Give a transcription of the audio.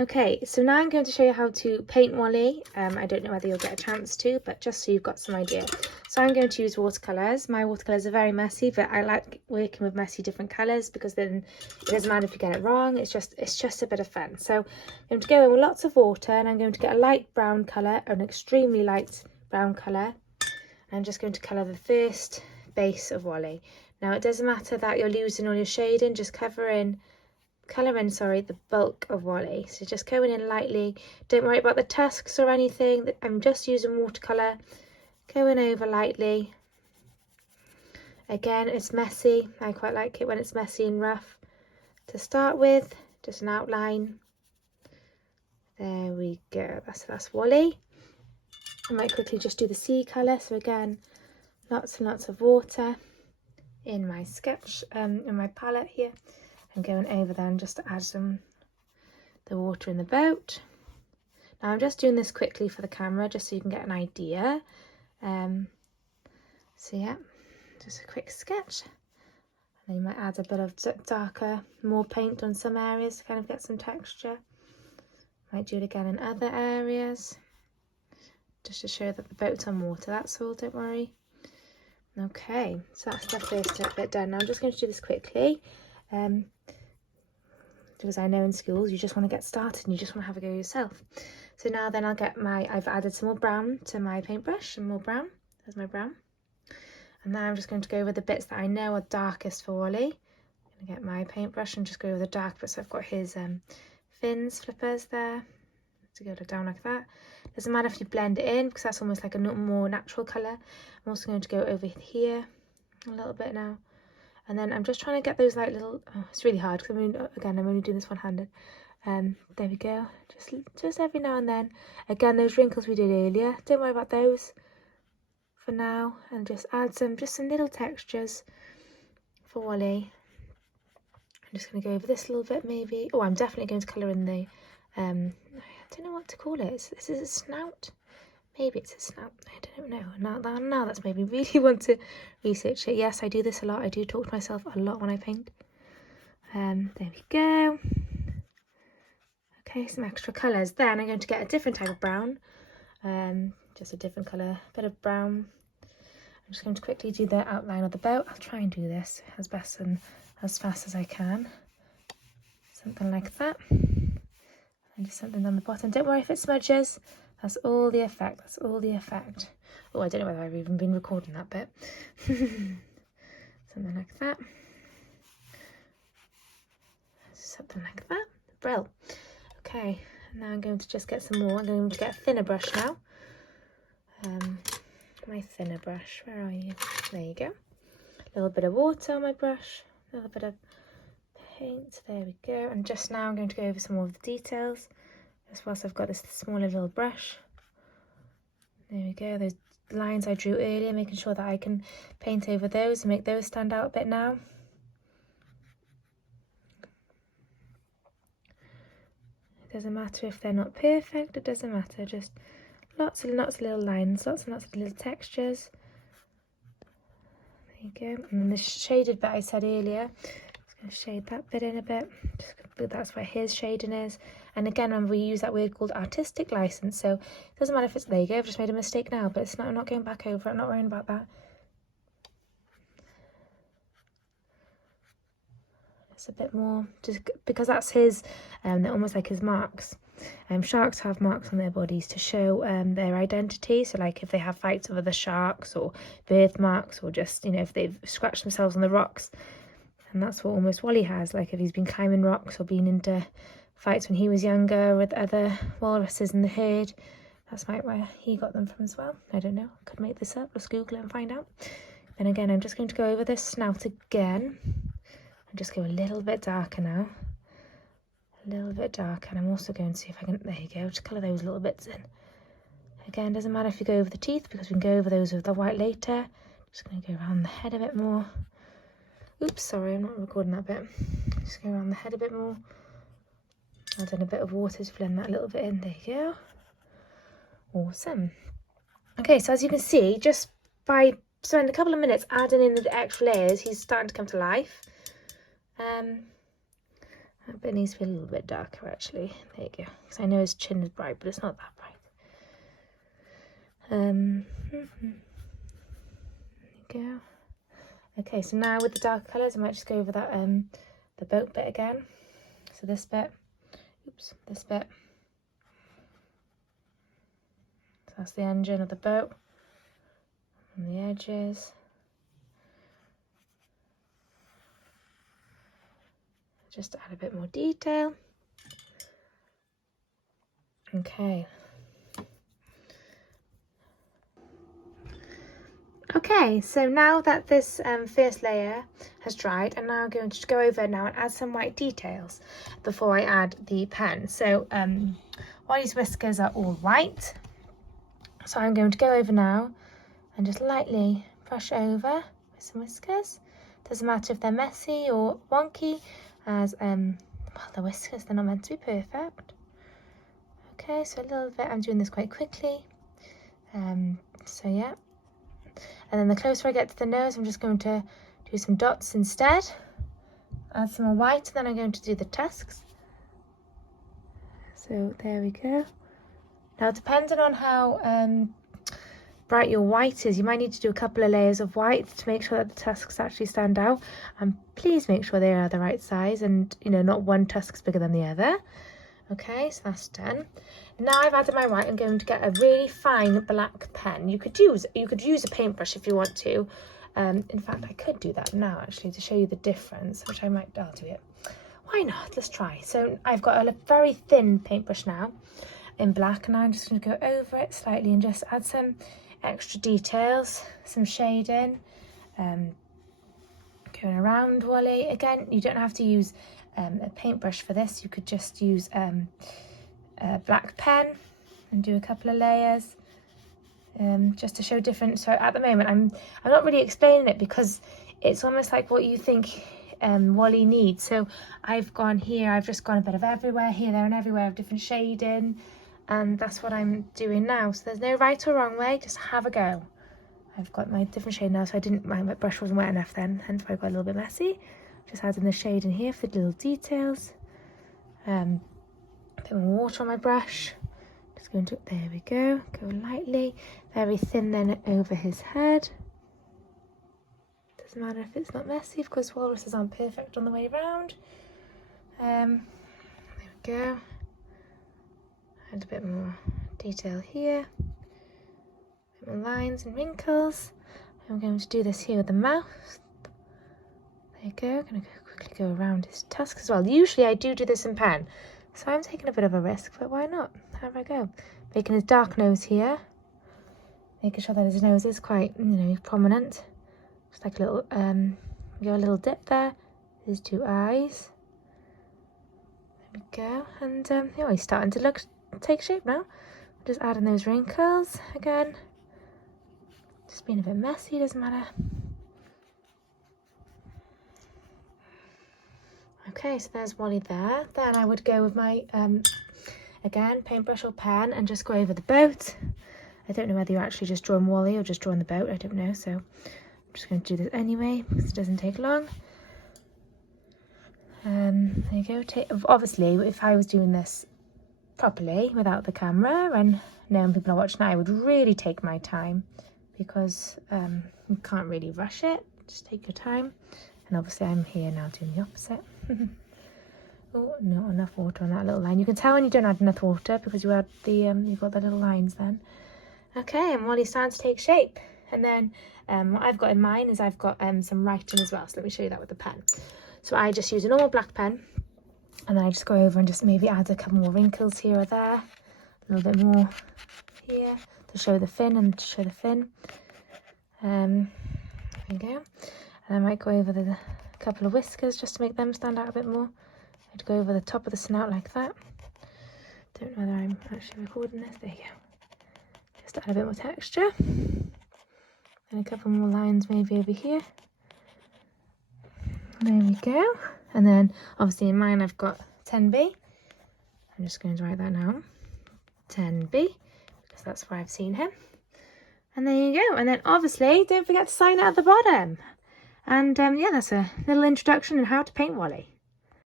Okay, so now I'm going to show you how to paint Wally. I don't know whether you'll get a chance to, but just so you've got some idea. So I'm going to use watercolours. My watercolours are very messy, but I like working with messy different colours because then it doesn't matter if you get it wrong. It's just a bit of fun. So I'm going to go in with lots of water, and I'm going to get a light brown colour, an extremely light brown colour. I'm just going to colour the first base of Wally. Now it doesn't matter that you're losing all your shading, just colour in the bulk of Wally. So just going in lightly, don't worry about the tusks or anything. I'm just using watercolour, going over lightly. Again, it's messy. I quite like it when it's messy and rough. To start with, just an outline. There we go, that's Wally. I might quickly just do the sea colour. So again, lots and lots of water in my sketch, in my palette here. I'm going over then just to add the water in the boat. Now I'm just doing this quickly for the camera just so you can get an idea. So yeah, just a quick sketch. And then you might add a bit of darker, more paint on some areas to kind of get some texture. Might do it again in other areas, just to show that the boat's on water, that's all, don't worry. Okay, so that's the first bit done. Now I'm just going to do this quickly. Because I know in schools you just want to get started and you just want to have a go yourself. So now then I've added some more brown to my paintbrush, some more brown, there's my brown. And now I'm just going to go over the bits that I know are darkest for Wally. I'm going to get my paintbrush and just go over the dark bits. So I've got his fins, flippers there, to go down like that. Doesn't matter if you blend it in because that's almost like a more natural colour. I'm also going to go over here a little bit now. And then I'm just trying to get those like little, it's really hard because I'm only doing this one-handed. There we go, just every now and then. Again, those wrinkles we did earlier, don't worry about those for now. And just add some little textures for Wally. I'm just going to go over this a little bit maybe. Oh, I'm definitely going to colour in the, I don't know what to call it. This is a snout. Maybe it's a snout, I don't know. Now that's made me really want to research it. Yes, I do this a lot. I do talk to myself a lot when I paint. There we go. Okay, some extra colours. Then I'm going to get a different type of brown. Just a different colour, bit of brown. I'm just going to quickly do the outline of the boat. I'll try and do this as best and as fast as I can. Something like that. And just something on the bottom. Don't worry if it smudges. That's all the effect, that's all the effect. Oh, I don't know whether I've even been recording that bit. Something like that. Something like that. Brill. Okay, now I'm going to just get some more. I'm going to get a thinner brush now. My thinner brush, where are you? There you go. A little bit of water on my brush, a little bit of paint, there we go. And just now I'm going to go over some more of the details. Just whilst I've got this smaller little brush. There we go, those lines I drew earlier, making sure that I can paint over those and make those stand out a bit now. It doesn't matter if they're not perfect, it doesn't matter, just lots and lots of little lines, lots and lots of little textures. There you go, and then the shaded bit I said earlier, I'm going to shade that bit in a bit, that's where his shading is. And again, remember we use that word called artistic license, so it doesn't matter if it's, there you go, I've just made a mistake now, but I'm not going back over it, I'm not worrying about that. Just a bit more, just because that's his, they're almost like his marks. Sharks have marks on their bodies to show their identity, so like if they have fights with other sharks or birthmarks, or just, you know, if they've scratched themselves on the rocks. And that's what almost Wally has, like if he's been climbing rocks or been into fights when he was younger with other walruses in the herd. That's where he got them from as well. I don't know, could make this up, let's Google it and find out. And again, I'm just going to go over this snout again and just go a little bit darker now. A little bit darker, and I'm also going to see if I can, there you go, just colour those little bits in. Again, doesn't matter if you go over the teeth because we can go over those with the white later. Just going to go around the head a bit more. Oops, sorry, I'm not recording that bit. Just go around the head a bit more. Add in a bit of water to blend that a little bit in. There you go. Awesome. Okay, so as you can see, just by spending a couple of minutes adding in the extra layers, he's starting to come to life. That bit needs to be a little bit darker actually. There you go. Because I know his chin is bright, but it's not that bright. There you go. Okay, so now with the darker colours, I might just go over that the boat bit again. So this bit, oops, this bit. So that's the engine of the boat. And the edges. Just to add a bit more detail. Okay. Okay, so now that this first layer has dried, I'm now going to go over now and add some white details before I add the pen. So Wally's whiskers are all white. So I'm going to go over now and just lightly brush over with some whiskers. Doesn't matter if they're messy or wonky, as well, the whiskers, they're not meant to be perfect. Okay, so a little bit, I'm doing this quite quickly. So yeah. And then the closer I get to the nose, I'm just going to do some dots instead. Add some more white, and then I'm going to do the tusks. So there we go. Now, depending on how bright your white is, you might need to do a couple of layers of white to make sure that the tusks actually stand out. And please make sure they are the right size and, you know, not one tusk's bigger than the other. Okay, so that's done. Now I've added my white, I'm going to get a really fine black pen. You could use a paintbrush if you want to. In fact, I could do that now actually to show you the difference, which I'll do it. Why not? Let's try. So I've got a very thin paintbrush now in black, and I'm just going to go over it slightly and just add some extra details, some shading, going around Wally. Again, you don't have to use a paintbrush for this. You could just use a black pen and do a couple of layers just to show different. So at the moment I'm not really explaining it because it's almost like what you think Wally needs. So I've gone here, I've just gone a bit of everywhere, here, there and everywhere of different shading, and that's what I'm doing now. So there's no right or wrong way, just have a go. I've got my different shade now, so my brush wasn't wet enough then, hence why I got a little bit messy. Just adding the shade in here for the little details. A bit more water on my brush. Just going to, there we go, go lightly, very thin then over his head. Doesn't matter if it's not messy, of course walruses aren't perfect on the way around. There we go. Add a bit more detail here. A bit more lines and wrinkles. I'm going to do this here with the mouth. There you go. I'm going to quickly go around his tusk as well. Usually I do this in pen, so I'm taking a bit of a risk, but why not? Have I go. Making his dark nose here. Making sure that his nose is quite, you know, prominent. Just like a little, go a little dip there. His two eyes. There we go. And yeah, he's starting to take shape now. Just adding those wrinkles again. Just being a bit messy, doesn't matter. Okay, so there's Wally there. Then I would go with my, again, paintbrush or pen and just go over the boat. I don't know whether you're actually just drawing Wally or just drawing the boat, I don't know. So I'm just going to do this anyway because it doesn't take long. There you go. Obviously, if I was doing this properly without the camera and knowing people are watching, I would really take my time because you can't really rush it. Just take your time. And obviously I'm here now doing the opposite. Oh, not enough water on that little line. You can tell when you don't add enough water because you add the you've got the little lines then. Okay, and Wally's starting to take shape. And then what I've got in mine is I've got some writing as well. So let me show you that with the pen. So I just use a normal black pen, and then I just go over and just maybe add a couple more wrinkles here or there, a little bit more here to show the fin and to show the fin. There we go. And I might go over the couple of whiskers just to make them stand out a bit more. I'd go over the top of the snout like that. Don't know whether I'm actually recording this. There you go. Just add a bit more texture. And a couple more lines maybe over here. There we go. And then obviously in mine I've got 10B. I'm just going to write that now. 10B, because that's where I've seen him. And there you go. And then obviously don't forget to sign out at the bottom. And yeah, that's a little introduction on how to paint Wally.